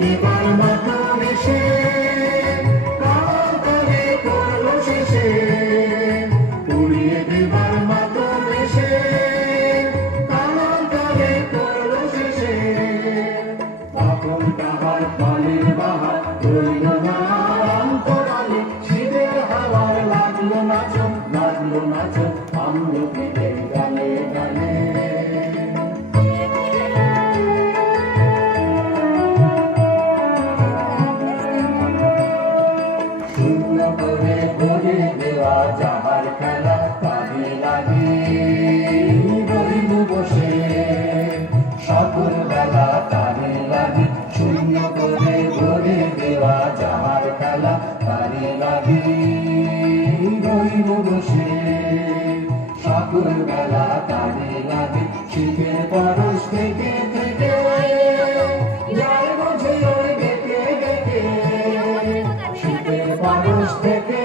দেবার মতো এসে কাঁদে করল শেষে, পুড়িয়ে দেবার মতো এসে কাঁদে করল শেষে। তখন তাহার ফলের বাহার রইল না অন্তরালে, শীতের হাওয়ার লাগলো নাচন, লাগলো নাচন আমলকিদের গানে গানে। শূন্য করে ভরে দেওয়া যাহার খেলা কাজে লাগে রইল বসে, সকল বেলা তারে লাগে। শূন্য করে ভরে দেওয়া যাহার খেলা তারে লাগে রইল বসে, সকল বেলা তারে লাগে। শীতের পরশ থেকে থেকে যায় বোঝে ওই ডেকে ডেকে, শীতের পরশ থেকে